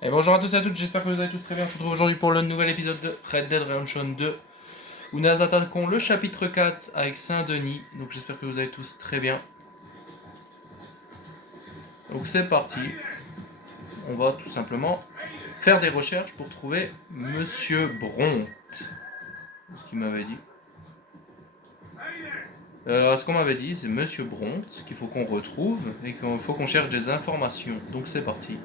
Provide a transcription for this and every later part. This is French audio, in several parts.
Et bonjour à tous et à toutes, j'espère que vous allez tous très bien. On se retrouve aujourd'hui pour le nouvel épisode de Red Dead Redemption 2 où nous attaquons le chapitre 4 avec Saint-Denis. Donc j'espère que vous allez tous très bien. Donc c'est parti. On va tout simplement faire des recherches pour trouver Monsieur Bronte. Ce qu'il m'avait dit. Ce qu'on m'avait dit, c'est Monsieur Bronte qu'il faut qu'on retrouve et qu'il faut qu'on cherche des informations. Donc c'est parti.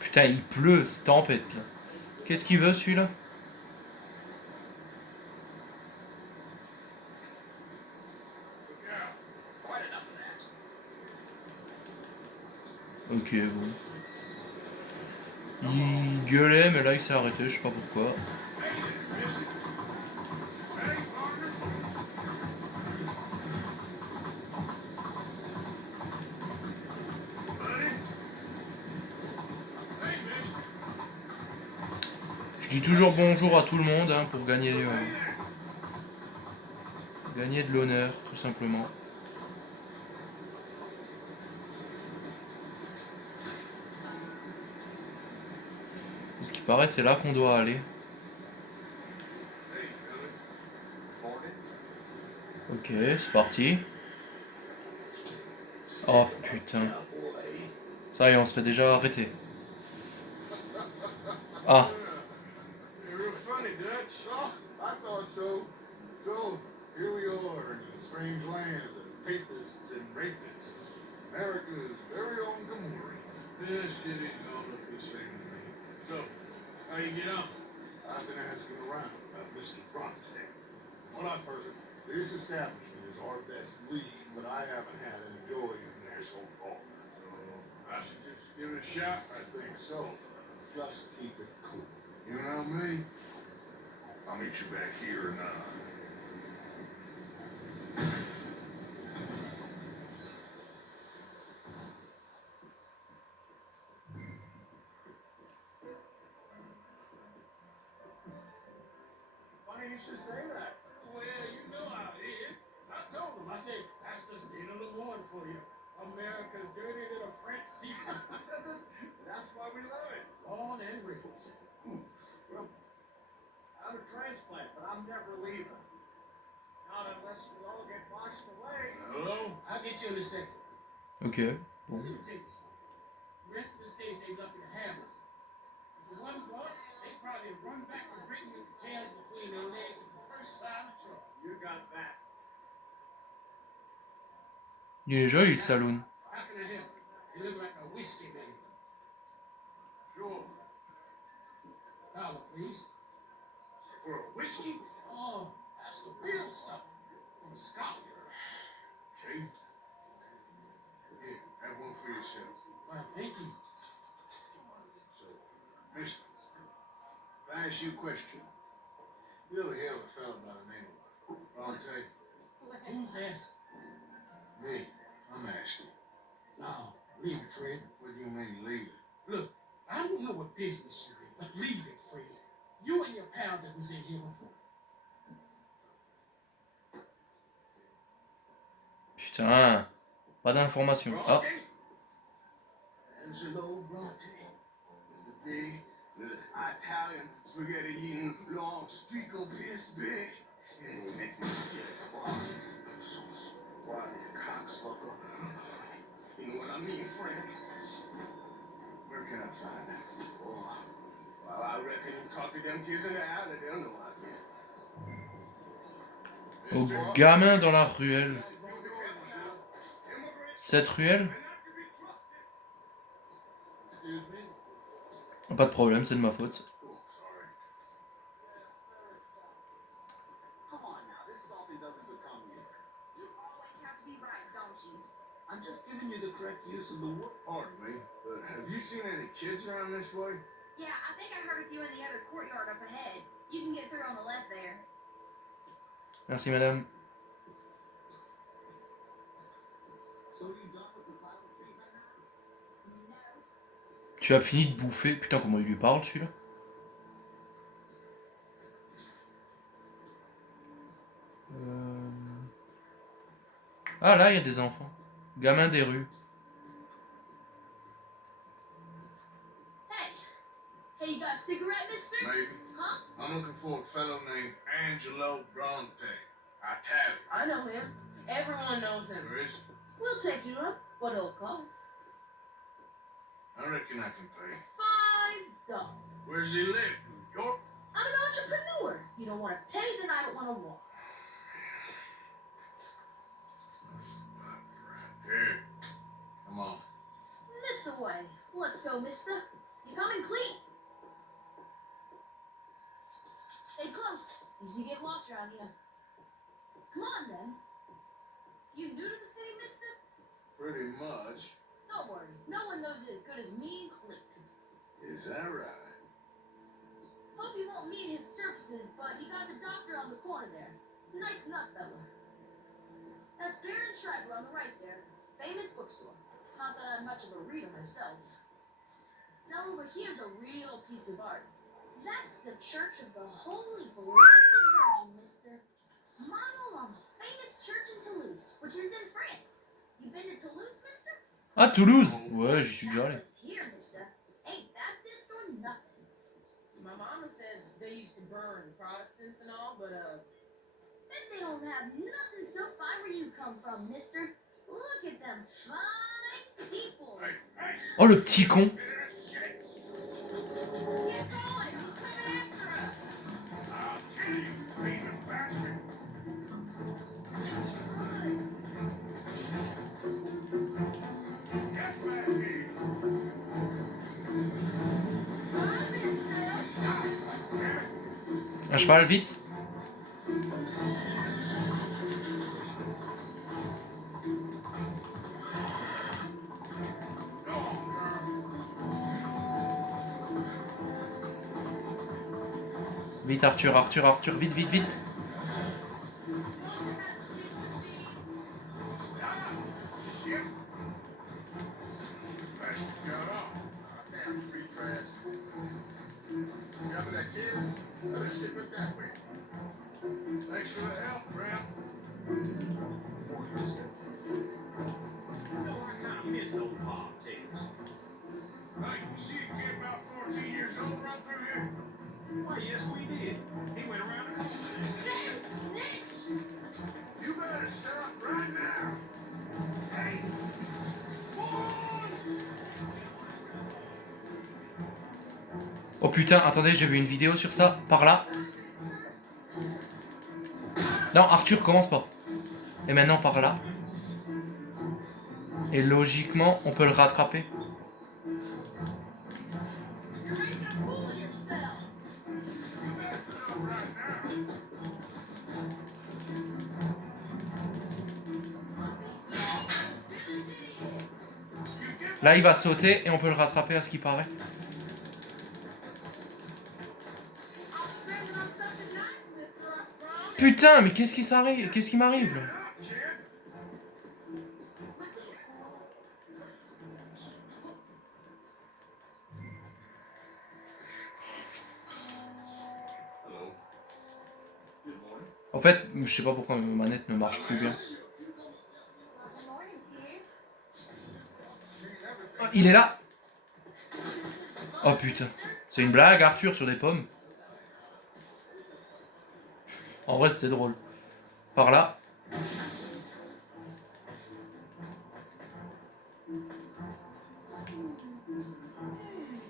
Putain, il pleut, c'est tempête là. Qu'est-ce qu'il veut celui-là? Ok, bon. Il gueulait, mais là il s'est arrêté, je sais pas pourquoi. Je dis toujours bonjour à tout le monde hein, pour gagner de l'honneur, tout simplement. Ce qui paraît, c'est là qu'on doit aller. Ok, c'est parti. Oh putain. Ça y est, on se fait déjà arrêter. Ah. You're real funny, Dutch. Oh, I thought so. So, here we are in a strange land of papists and rapists. America's very own Gamorrean. This city's gonna look the same to me. So, how you get on? I've been asking around about Mr. Bronte. What I've heard, this establishment is our best lead, but I haven't had any joy in there so far. So, I should just give it a shot? I think so. Just keep it cool. You know me? I'll meet you back here in Funny you should say that. Well, you know how it is. I told him. I said, that's the state of the Lord for you. America's dirty little French secret. That's why we love it. Born and raised. Well, I'm a transplant, but I'm never leaving. Not unless we all get washed away. Hello? I'll get you in a second. Ok. Bon. Let me tell you something. The rest of the states ain't lucky to have us. If it wasn't for us, they'd probably run back to Britain with the tails between their legs at the first sign of trouble. You got that. Il est joli le saloon. How can I help? You look like a whiskey man. Sure. $1, please. For a whiskey? Oh, that's the real stuff. From Scotland. Okay. Here, have one for yourself. Well, thank you. So, mister, if I ask you a question, you ever hear of a fella by the name of Bronte? Who's asking? Me. I'm asking. No, leave it, Fred. What do you mean, leave it? Look, I don't know what business you're in, but leave it, Fred. You and your pal that was in here before. Putain. Pas d'informations. Ah. Angelo Bronte was the big, good Italian spaghetti-eating, long streak of piss big. Yeah, it makes me scared. I'm so squatty, cocksucker. You know what I mean, friend? Where can I find that? Oh, well, I reckon you talk to them kids in the alley, they'll know I can. Au gamin dans la ruelle. Cette ruelle? Pas de problème, c'est de ma faute. I'm just giving you the correct use of the word. Pardon me, but have you seen any kids around this way? Yeah, I think I heard a few in the other courtyard up ahead. You can get Merci madame. Tu as fini de bouffer. Putain, comment il lui parle celui-là. Ah là, il y a des enfants. Gamins des rues. Hey! Hey, you got a cigarette, mister? Maybe. Huh? I'm looking for a fellow named Angelo Bronte. Italian. I know him. Everyone knows him. Where is he? We'll take you up, but it'll cost I reckon I can pay. $5. Where does he live? New York? I'm an entrepreneur. You don't want to pay, then I don't want to walk. Here. Come on. This away. Let's go, mister. You coming clean? Stay close. Easy to get lost around here. Come on, then. You new to the city, mister? Pretty much. Don't worry. No one knows it as good as me and Clint. Is that right? Hope you won't need his services, but you got the doctor on the corner there. Nice nut fella. That's Baron Schreiber on the right there. Famous bookstore. Not that I'm much of a reader myself. Now over here's a real piece of art. That's the Church of the Holy Blessed Virgin, mister. Model on the famous church in Toulouse, which is in France. You been to Toulouse, mister? Ah, Toulouse. Ouais, j'y suis déjà allé. Catholics here, mister. Ain't Baptist or nothing. My mama said they used to burn Protestants and all, but Bet they don't have nothing so fine where you come from, mister. Look at them fine steeples. Oh, le petit con. Get going, he's coming after us. I'll kill you, bleeding bastard. Get back here. Un cheval, vite. Vite Arthur, Arthur, vite, vite, vite. Stop. Shit. Bastard got off. Damn street trash. Remember that kid? Let us ship it that way. Thanks for the help, friend. You know, I kind of miss old Bob Davis. Hey, you see a kid about 14 years old run through here? Why, yes, we did. He went around the corner. Damn snitch! You better stop right now. Hey! Oh putain, attendez, j'ai vu une vidéo sur ça, par là. Non, Arthur, commence pas. Et maintenant par là. Et logiquement, on peut le rattraper. You're making a fool of yourself. You better stop right now. Là, il va sauter et on peut le rattraper à ce qui paraît. I'll spend it on something nice, mister, I promise. Putain, mais qu'est-ce qui m'arrive là? Kid. Hello. Good morning. En fait, je sais pas pourquoi ma manette ne marche plus bien. Good morning to you. Ah, il est là. Oh putain. C'est une blague, Arthur, sur des pommes. En vrai, c'était drôle. Par là.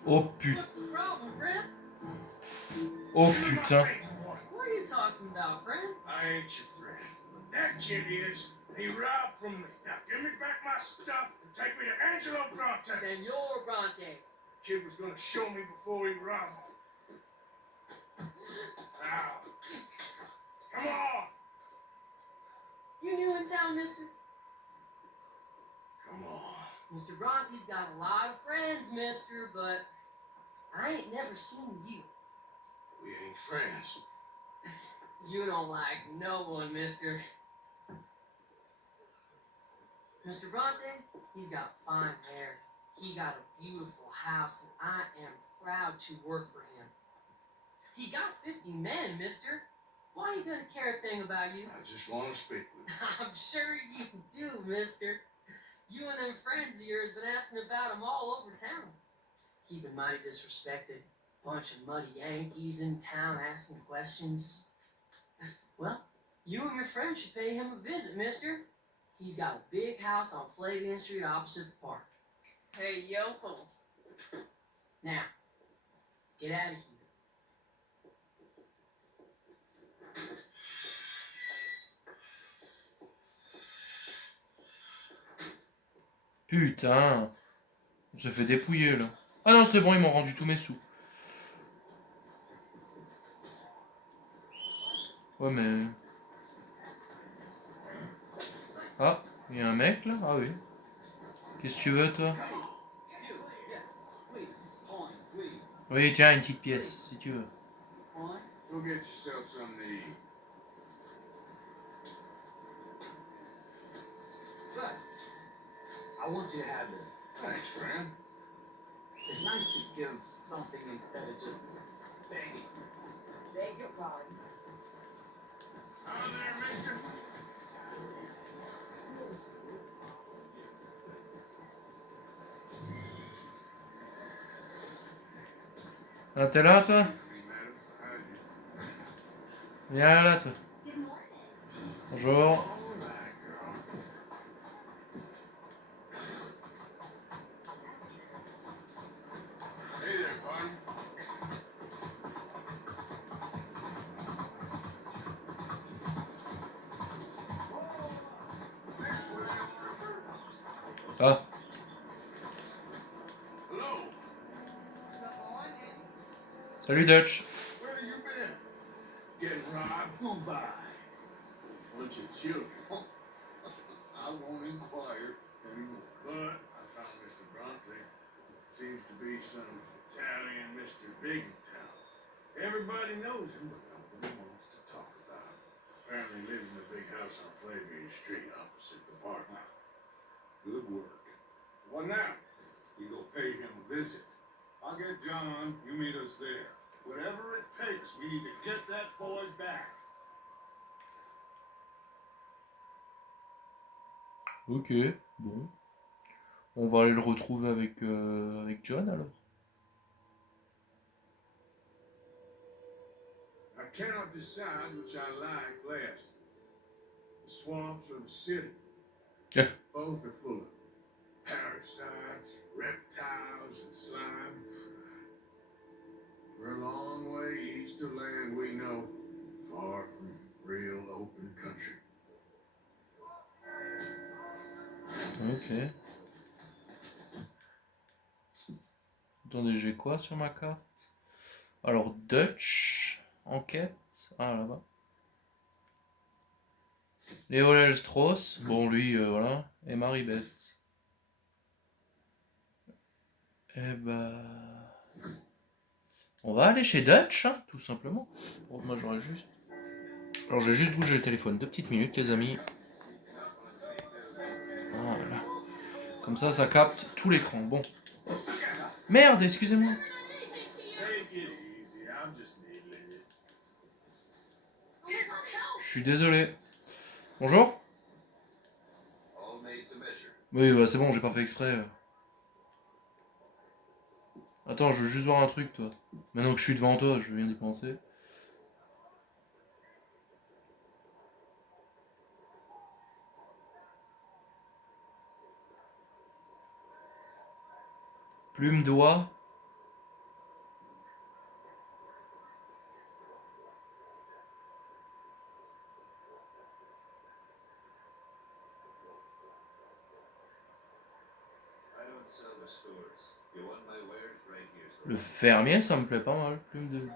Oh putain. what's the problem, friend? Oh putain. Thanks, boy. What are you talking about, friend? I ain't your friend, but that kid is. He robbed from me. Now give me back my stuff and take me to Angelo Bronte. Senor Bronte. Kid was gonna show me before he robbed me. Now, come on, You new in town, mister? come on. Mr. Bronte's got a lot of friends, mister, but I ain't never seen you. We ain't friends. You don't like no one, mister. Mr. Bronte, he's got fine hair. He got a beautiful house, and I am proud to work for him. He got 50 men, mister. Why you gonna care a thing about you? I just want to speak with you. I'm sure you do, mister. You and them friends of yours been asking about him all over town. He been mighty disrespected. Bunch of muddy Yankees in town asking questions. Well, you and your friend should pay him a visit, mister. He's got a big house on Flavian Street opposite the park. Hey, Yoko. Now, get out of here. Putain. On se fait dépouiller là. Ah non, c'est bon, ils m'ont rendu tous mes sous. Ouais, mais... Ah, il y a un mec là? Ah oui. Qu'est-ce que tu veux toi? Oui, tiens, une petite pièce, si tu veux. Go get yourself something to eat. Sir, I want you to have this. Thanks, friend. It's nice to give something instead of just begging. Beg your pardon. Out there, mister. Ah, t'es là toi? Excuse me, madam. Behind you. Viens là toi. Good morning. Bonjour. All right, girl. Hey there, partner. Ah, Hello. salut Dutch. Where you been? Getting robbed? Who by? Bunch of children. I won't inquire anymore. But I found Mr. Bronte. Seems to be some Italian Mr. Big in town. Everybody knows him, but nobody wants to talk about him. Apparently lives in a big house on Flavian Street opposite the park. Good work. What now? You go pay him a visit. I'll get John. You meet us there. Whatever it takes, we need to get that boy back. Ok, bon. On va aller le retrouver avec John alors. I cannot decide which I like less. The swamps or the city. Yeah. Both are full of parasites, reptiles, and slime. We're a long way east of land we know, far from real open country. Ok. Attendez, j'ai quoi sur ma carte? Alors, Dutch, enquête. Ah, là-bas. Léolel Strauss, bon, lui, voilà. Et Marie-Beth. Eh bah... On va aller chez Dutch, hein, tout simplement. Bon, moi, j'aurais juste... Alors, j'ai juste bougé le téléphone. 2 petites minutes, les amis. Voilà. Comme ça capte tout l'écran. Bon. Merde, excusez-moi. Take it easy, I'm just needling it. Oh my god, help! Je suis désolé. Bonjour. All made to measure. Oui, bah c'est bon, j'ai pas fait exprès. Attends, je veux juste voir un truc, toi. Maintenant que je suis devant toi, je viens d'y penser. Plume d'oie. Le fermier, ça me plaît pas mal. Plume de...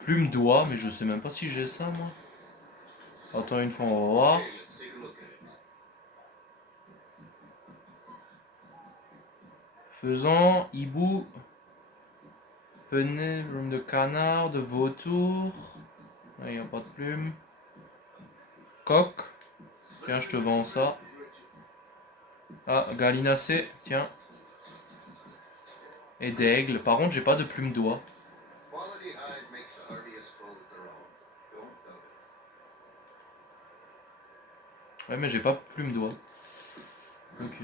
Plume d'oie, mais je sais même pas si j'ai ça, moi. Attends, une fois, on va voir. Faisan, hibou. Plume de canard, de vautour. Il n'y a pas de plume. Coq. Tiens, je te vends ça. Ah, gallinacé, tiens. Et d'aigle. Par contre, j'ai pas de plume d'oie. Quality hide makes the hardiest clothes around. Don't doubt it. Ouais, mais j'ai pas de plume d'oie. Ok.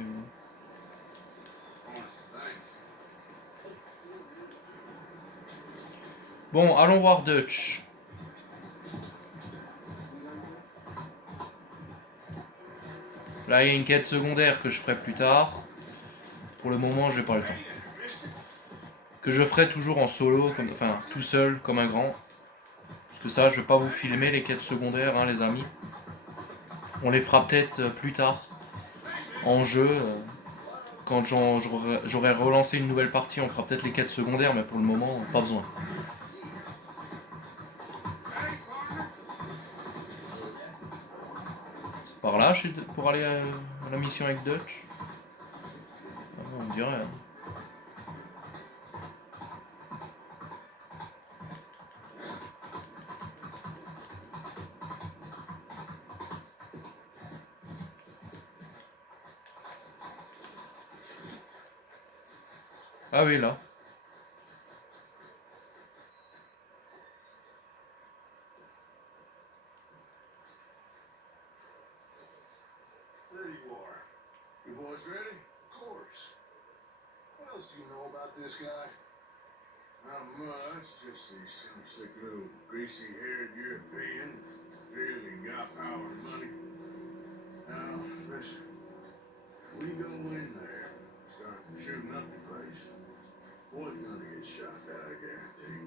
Bon, allons voir Dutch. Là, il y a une quête secondaire que je ferai plus tard. Pour le moment, j'ai pas le temps. Que je ferai toujours en solo, comme, enfin tout seul, comme un grand. Parce que ça, je vais pas vous filmer les quêtes secondaires, hein, les amis. On les fera peut-être plus tard. En jeu. Quand j'aurai relancé une nouvelle partie, on fera peut-être les quêtes secondaires, mais pour le moment, pas besoin. C'est par là, pour aller à la mission avec Dutch. Ah, on dirait. Hein. Ah oui, là. There you are. You boys ready? Of course. What else do you know about this guy? Not much, just he's some sick little greasy-haired European. Really got power and money. Now, listen. If we go in there and start shooting up the place, boy's gonna get shot, that I guarantee.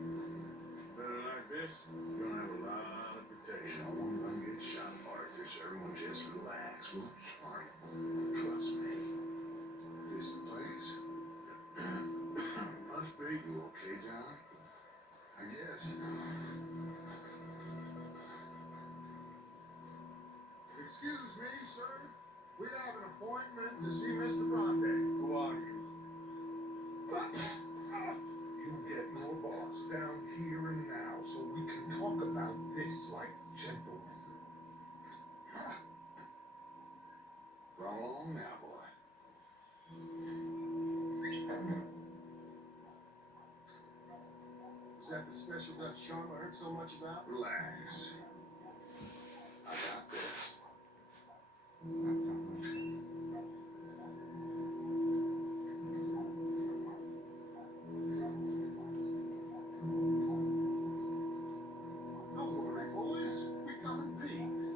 Better like this, you're gonna have a lot of protection. No one gonna get shot, Arthur, so everyone just relax. We'll be fine. Trust me. This place? Must be. You okay, John? I guess. Excuse me, sir. We have an appointment to see Mr. Bronte. Who are you? You get your boss down here and now so we can talk about this like gentlemen. Run along now, boy. Was that the special Dutch charm I heard so much about? Relax. I got this. Don't worry, boys. We come in peace.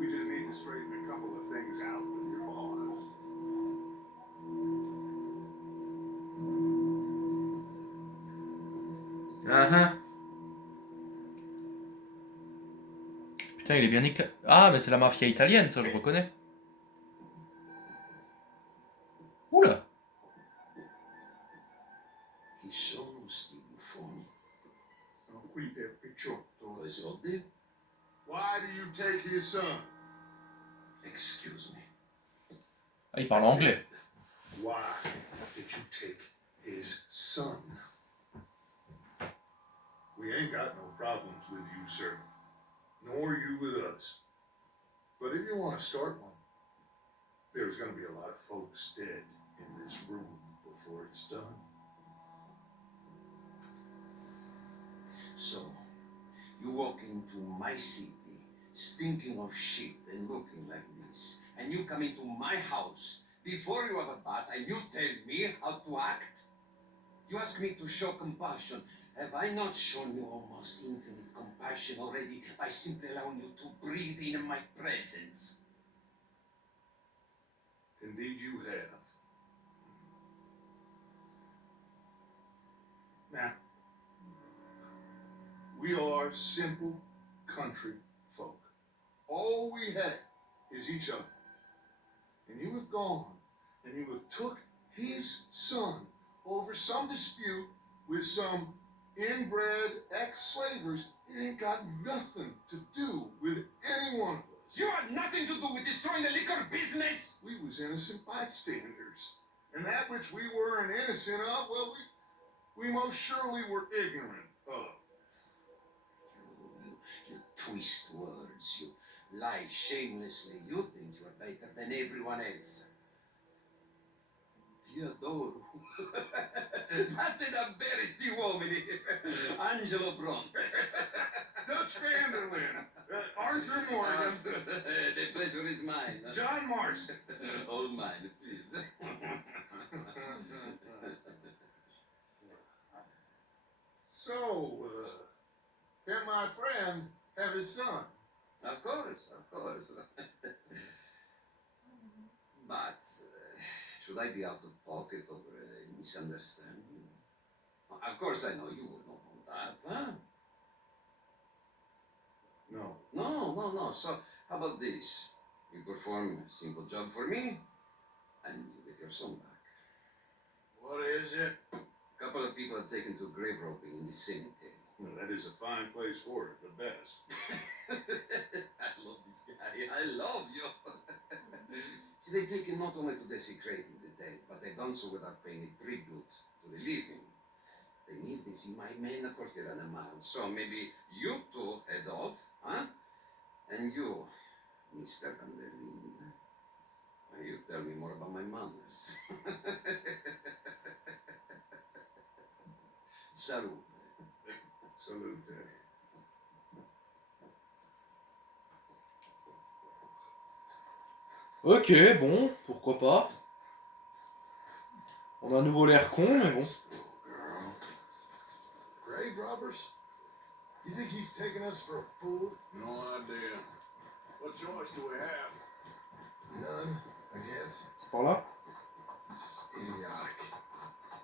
We just need to straighten a couple of things out with your boss. Putain, il est bien éclaté. Ah, mais c'est la mafia italienne, ça je reconnais. Oula. Chi sono sti buffoni? Sono qui per Picciotto. Coi soldi? Why do you take his son? Excuse me. Ah, il parle anglais. Why did you take his son? We ain't got no problems with you, sir. Nor you with us. But if you want to start one, there's going to be a lot of folks dead in this room before it's done. So, you walk into my city, stinking of shit and looking like this, and you come into my house before you have a bath and you tell me how to act? You ask me to show compassion. Have I not shown you almost infinite compassion already by simply allowing you to breathe in my presence? Indeed you have. Now, we are simple country folk. All we have is each other. And you have gone and you have took his son over some dispute with some inbred ex-slavers. It ain't got nothing to do with any one of us. You had nothing to do with destroying the liquor business. We was innocent bystanders. And that which we weren't innocent of, well, we most surely were ignorant of. You twist words, you lie shamelessly, you think you're better than everyone else. Teodoro. Vattene a bere sti uomini. Angelo Bronte. Dutch Vanderlyn, Arthur Morgan, The pleasure is mine. John Marston. All mine, please. So, can my friend have his son? Of course, of course. But should I be out of pocket over a misunderstanding? Of course I know you would not want that, huh? No. No. So, how about this? You perform a simple job for me, and you get your son back. What is it? A couple of people have taken to grave roping in the cemetery. Well, that is a fine place for it, the best. I love this guy. I love you. See, they've taken not only to desecrating the dead, but they've done so without paying a tribute to the living. They need they see my men, of course, they run a mile. So maybe you two head off, huh? And you, Mr. Van der Linde, you tell me more about my manners. Salute. Salute. Ok, bon, pourquoi pas. On a à nouveau l'air con, mais bon. Girl. Grave robbers? You think he's taking us for a fool? No idea. What choice do we have? None, I guess. C'est par là? It's idiotic.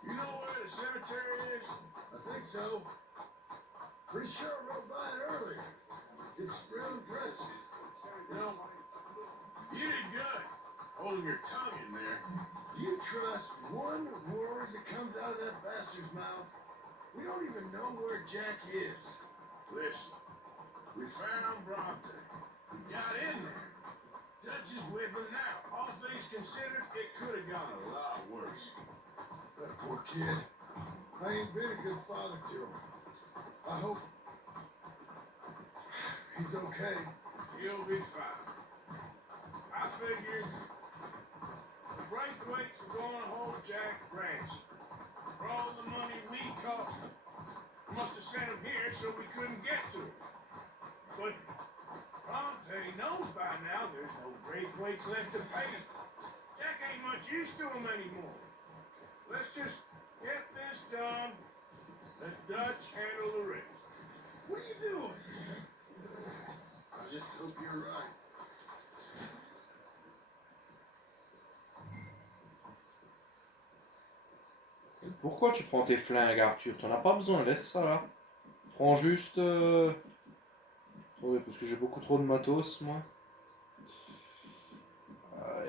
You know where the cemetery is? I think so. Pretty sure I rode by it earlier. It's real impressive. You know, you did good holding your tongue in there. Do you trust one word that comes out of that bastard's mouth? We don't even know where Jack is. Listen, we found Bronte. We got in there. Dutch is with him now. All things considered, it could have gone a lot worse. That poor kid. I ain't been a good father to him. I hope he's okay. He'll be fine. I figured the Braithwaites were going to hold Jack ransom for all the money we cost him. Must have sent him here so we couldn't get to him. But Bronte knows by now there's no Braithwaites left to pay him. Jack ain't much use to him anymore. Let's just get this done. Let Dutch handle the rest. What are you doing? I just hope you're right. Pourquoi tu prends tes flingues, Arthur? T'en as pas besoin, laisse ça là. Prends juste... Oui, parce que j'ai beaucoup trop de matos, moi.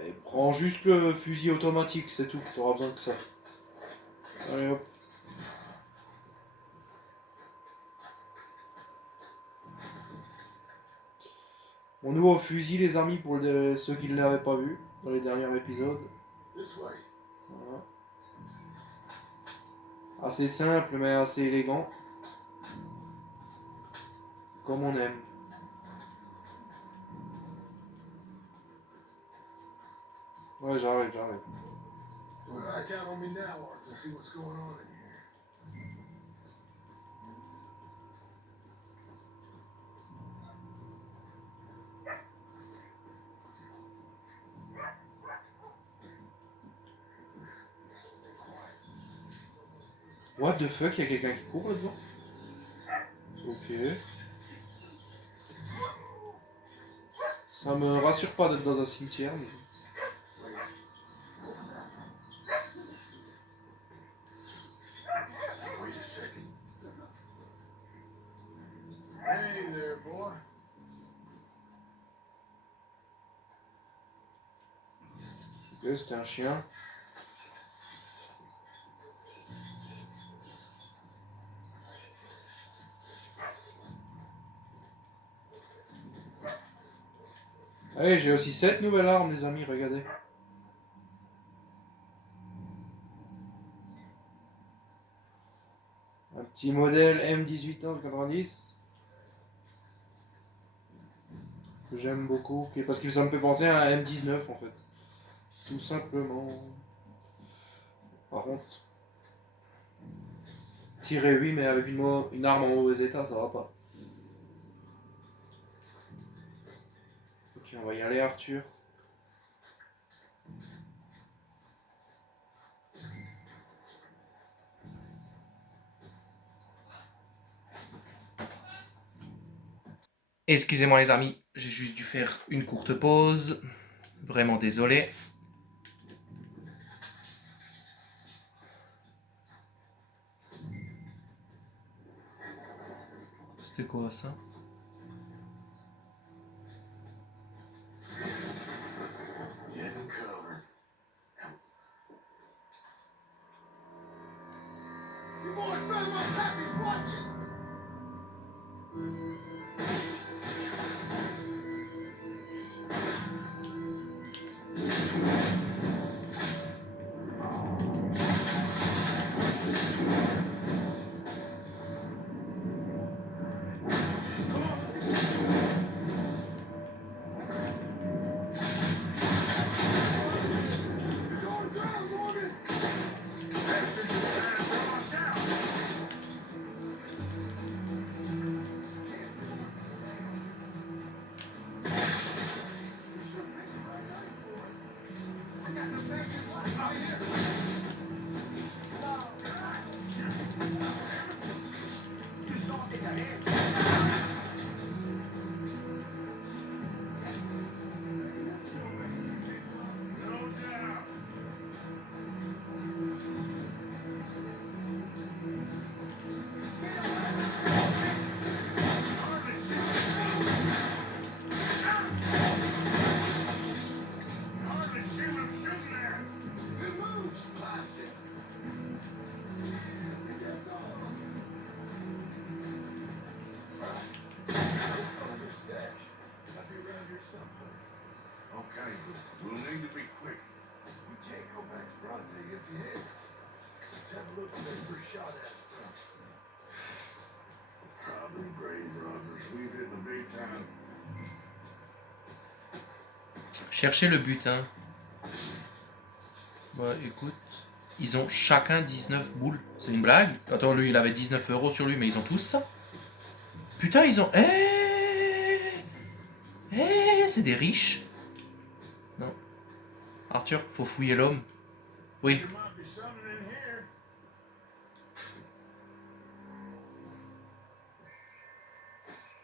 Et prends juste le fusil automatique, c'est tout. T'auras besoin que ça. Allez hop. Mon nouveau fusil, les amis, pour ceux qui ne l'avaient pas vu dans les derniers épisodes. Voilà. Assez simple, mais assez élégant. Comme on aime. Ouais, j'arrive. Well, I count on me now, Arthur. See what's going on in here. What the fuck, y'a quelqu'un qui court là-dedans? Ok. Ça me rassure pas d'être dans un cimetière. Mais... Wait a second. Hey there, boy. Ok, c'était un chien. Allez, j'ai aussi cette nouvelle arme, les amis, regardez. Petit modèle M1890 que j'aime beaucoup, parce que ça me fait penser à un M19 en fait. Tout simplement. Par contre, tirer oui, mais avec une arme en mauvais état, ça va pas. Ok, on va y aller, Arthur. Excusez-moi les amis, j'ai juste dû faire une courte pause. Vraiment désolé. C'était quoi ça? Getting covered. You boys found my package, watch it! You're going down, Morgan! Bastards are trying to throw us out! I got the package right here! You saw it in the hand. No doubt. Hardly see hardly see what I'm shooting at. It moves, plastic. That's all. Your stash. I'll be around here someplace. Okay, but we'll need to be quick. We can't go back to Bronte empty-handed. Let's have a look at that first shot at us. Robbing grave robbers. We've hit the big time. Cherchez le butin. Bah écoute, ils ont chacun 19 boules. C'est une blague? Attends, lui il avait 19 € sur lui, mais ils ont tous ça? Putain, ils ont... c'est des riches. Non. Arthur, faut fouiller l'homme. Oui. There might be something in here.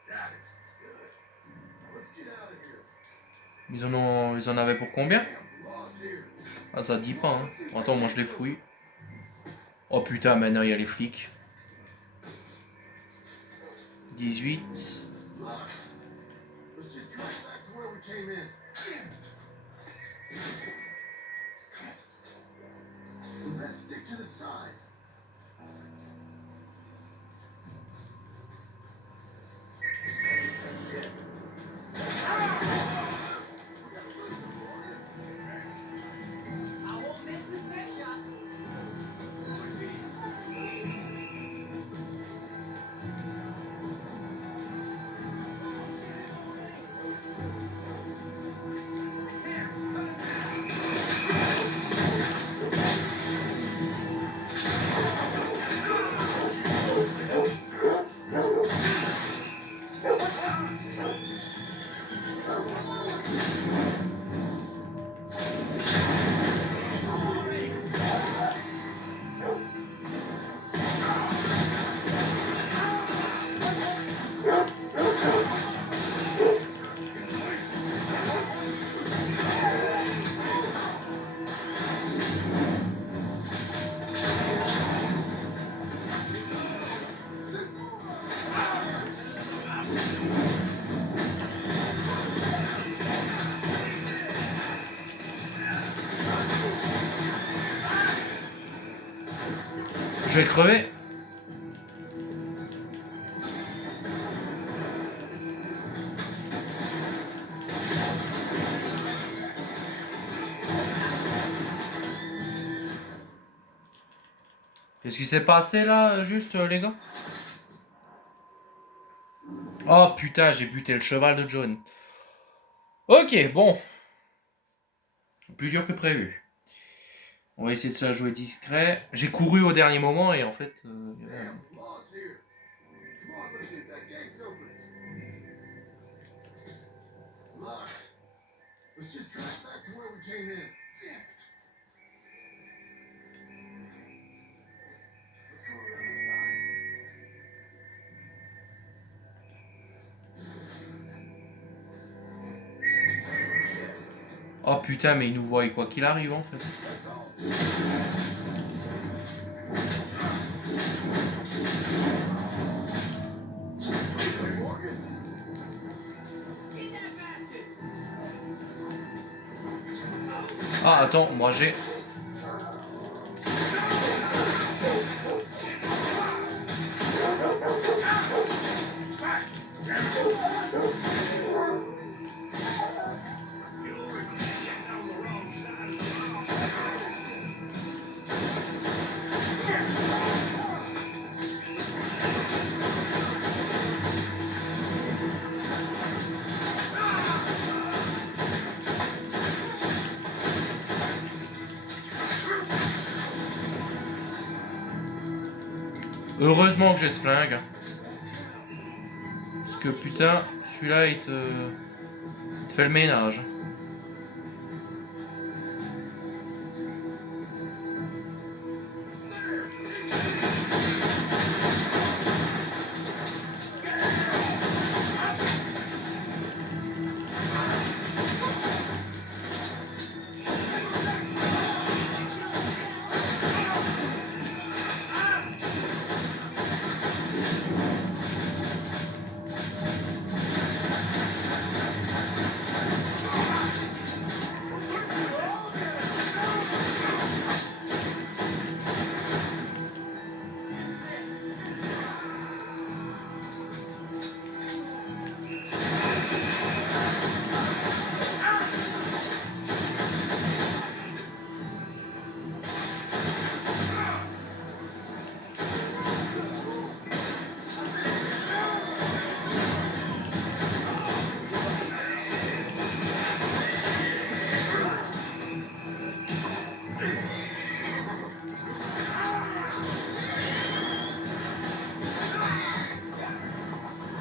Got it. Good. Now let's get out of here. Ils en avaient pour combien? Damn, law's here. Ah, ça dit pas, hein. Attends, moi je les fouille. Oh putain, maintenant il y a les flics. 18. Look. Let's just drive back to where we came in. Let's stick to the side. Shit. I won't miss this next shot. Je vais crever. Qu'est-ce qui s'est passé là, juste, les gars? Oh putain, j'ai buté le cheval de John. Ok, bon. Plus dur que prévu. On va essayer de se la jouer discret. J'ai couru au dernier moment et en fait... voilà. Damn, lost here. Come on, let's see if that gate's open. Locked. Let's just drive back to where we came in. Damn it. Let's go around the side. Oh putain, mais il nous voit quoi qu'il arrive en fait. That's all. Hey, Morgan. Get that bastard! Ah attends, moi j'ai... Heureusement que j'ai ce flingue. Parce que putain, celui-là il te fait le ménage.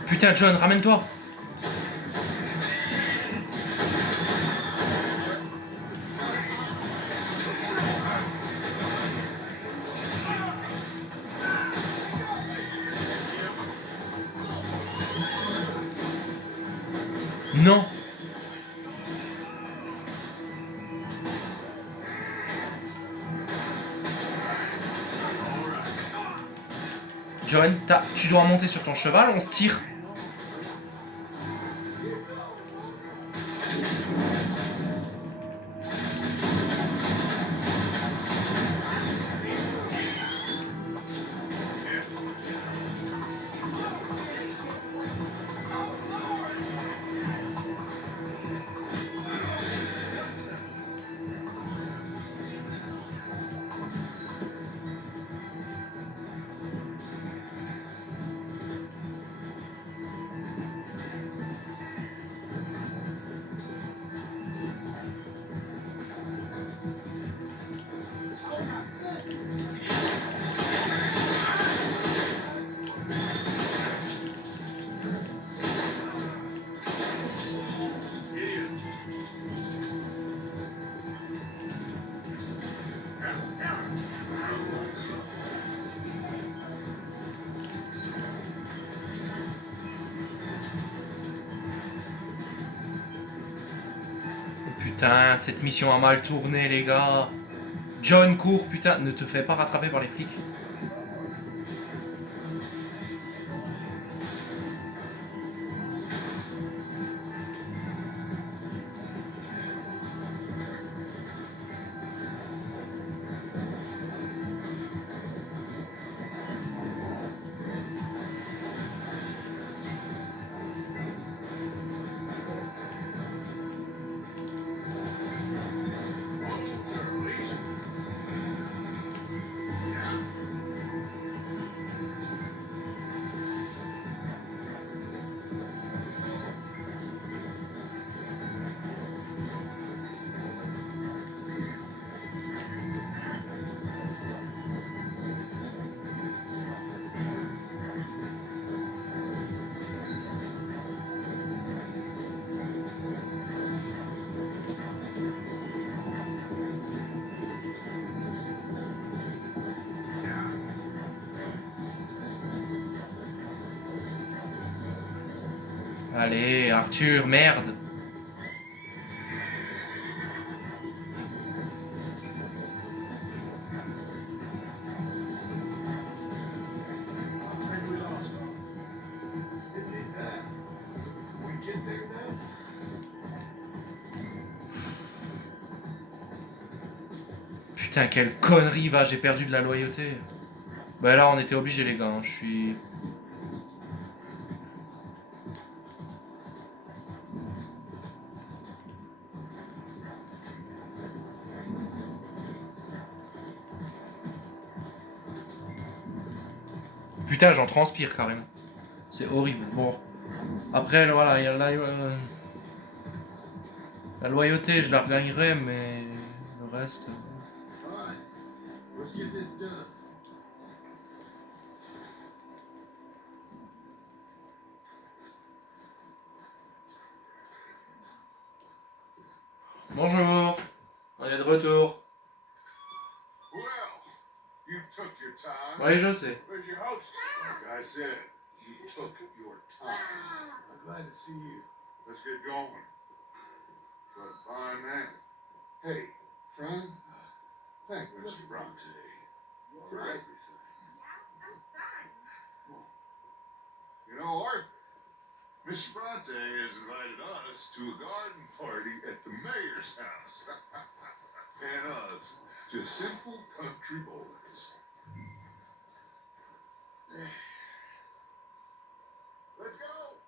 Putain John, ramène-toi. Non. John, tu dois monter sur ton cheval, on se tire. Putain, cette mission a mal tourné, les gars. John, cours, putain, ne te fais pas rattraper par les flics. Allez, Arthur, merde. I think we lost him. It did that. Can we get there now? Putain, quelle connerie, va, j'ai perdu de la loyauté. Bah là, on était obligés, les gars, hein, je suis... Putain, j'en transpire, carrément. C'est horrible, bon. Après, voilà, il y a la loyauté, je la regagnerai, mais le reste... All right. Let's get this done. Bonjour, on est de retour. Well, you took your time. Oui, je sais. Where's your host? Like I said, you took your time. I'm glad to see you. Let's get going. What a fine man. Hey, friend, thank Mr. Bronte for everything. You know, Arthur, Mr. Bronte has invited us to a garden party at the mayor's house. And us, just simple country boys. Let's go.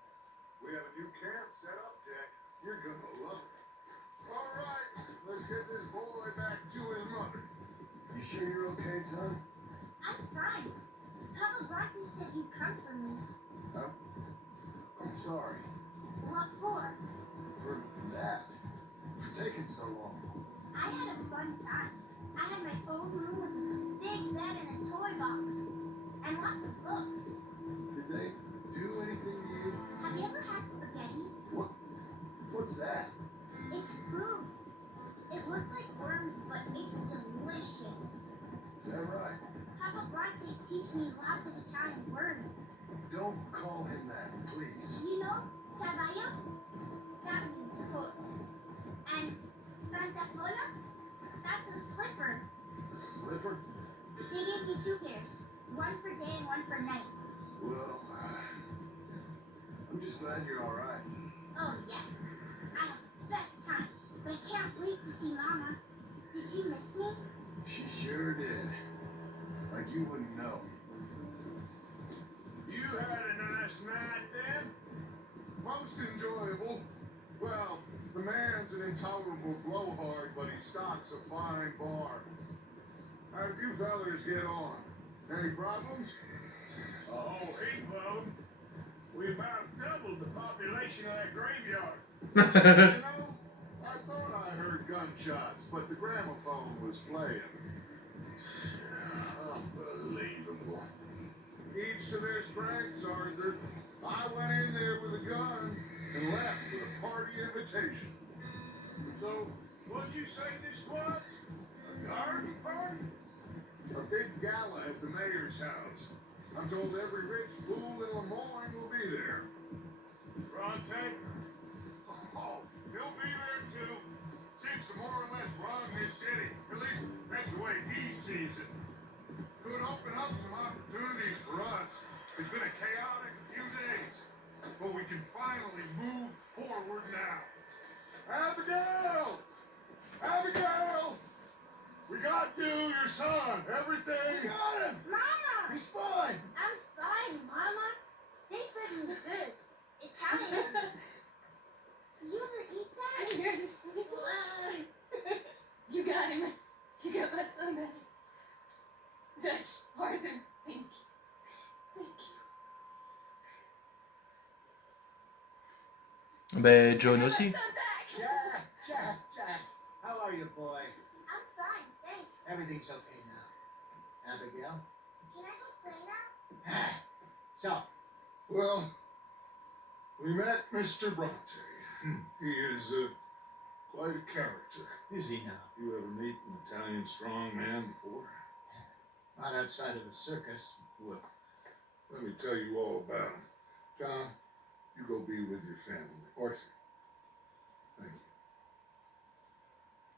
We have a new camp set up, Jack. You're gonna love it. All right, let's get this boy back to his mother. You sure you're okay, son? I'm fine. Papa Bronte said you'd come for me. I'm sorry What for? for that. For taking so long. I had a fun time. I had my own room with a big bed and a toy box. And lots of books. Did they do anything to you? Have you ever had spaghetti? What's that? It's food. It looks like worms, but it's delicious. Is that right? Papa Bronte teach me lots of Italian words. Don't call him that, please. You know, caballo? That means horse. And pantafola? That's a slipper. A slipper? They gave me 2 pairs. One for day and one for night. Well, I'm just glad you're all right. Oh, yes. I had the best time. But I can't wait to see Mama. Did she miss me? She sure did. Like you wouldn't know. You had a nice night then? Most enjoyable. Well, the man's an intolerable blowhard, but he stocks a fine bar. How did you fellers get on? Any problems? A whole heap of them. We about doubled the population of that graveyard. You know, I thought I heard gunshots, but the gramophone was playing. Unbelievable. Each to their strengths, Arthur. I went in there with a gun and left with a party invitation. So, what'd you say this was? A garden party? A big gala at the mayor's house. I'm told every rich fool in Lemoyne will be there. Bronte? Oh, he'll be there too. Seems to more or less run this city. At least that's the way he sees it. Could open up some opportunities for us. It's been a chaotic few days, but we can finally move forward now. Abigail! Abigail! We got you, your son, everything. We got him! Mama! He's fine! I'm fine, Mama. They fed me good. Italian. You ever eat that? You're sleeping. You got him. You got my son back. Dutch, Arthur, thank you. Thank you. Ben, John I got my aussi. son back. Jack. How are you, boy? I'm fine, thanks. Everything's okay now. Abigail? Can I go play now? So, Well, we met Mr. Bronte. He is quite a character. is he now? You ever meet an Italian strongman before? Not outside of a circus. Well, let me tell you all about him. John, You go be with your family. Arthur. Thank you.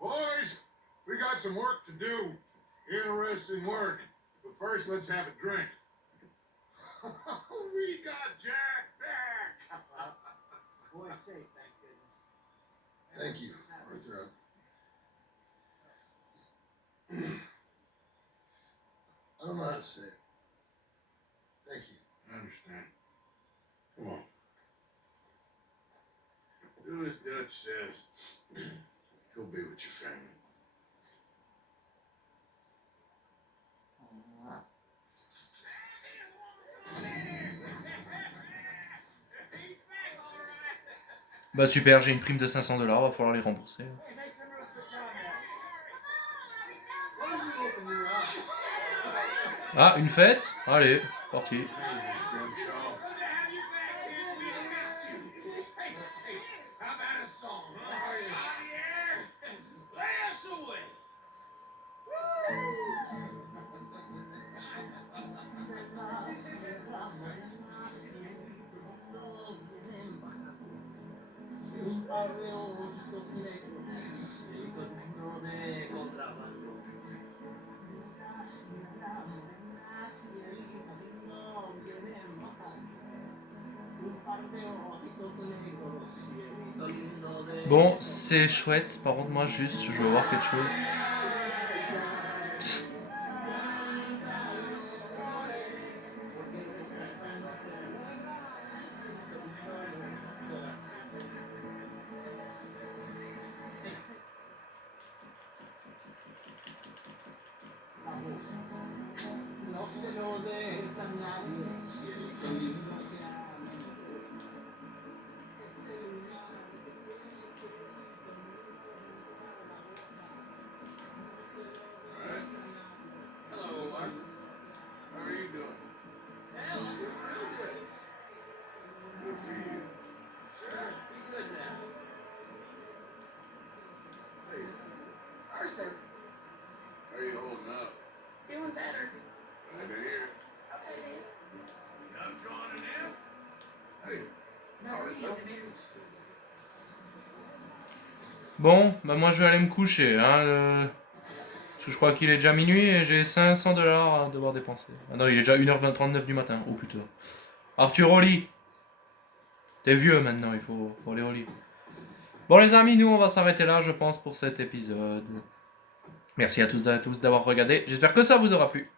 Boys, we got some work to do. Interesting work. But first, let's have a drink. We got Jack back! Boy's safe, thank goodness. Thank you, Arthur. I don't know how to say it. Thank you. I understand. Come on. Do as Dutch says. Go be with your family. Bah super, j'ai une prime de 500$, va falloir les rembourser. Ah, une fête? Allez, parti. How about a song, huh? Javier, play us away. Bon, c'est chouette. Par contre, moi, juste, je veux voir quelque chose. Psst. Hello, Arthur. How are you doing? Hell, I'm doing real good. Good for you. Sure, be good now. Hey, Arthur, how are you holding up? doing better. Glad to hear. Okay then. I'm joining in. Hey, Arthur. Bon, bah moi, je vais aller me coucher. Hein, parce que je crois qu'il est déjà minuit et j'ai 500$ à devoir dépenser. Ah non, il est déjà 1h39 du matin. Oh putain. Arthur, au lit. T'es vieux maintenant, il faut aller au lit. Bon les amis, nous on va s'arrêter là je pense pour cet épisode. Merci à tous d'avoir regardé, j'espère que ça vous aura plu.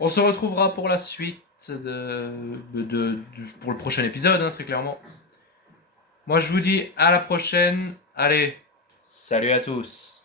On se retrouvera pour la suite pour le prochain épisode, hein, très clairement. Moi je vous dis à la prochaine, allez, salut à tous.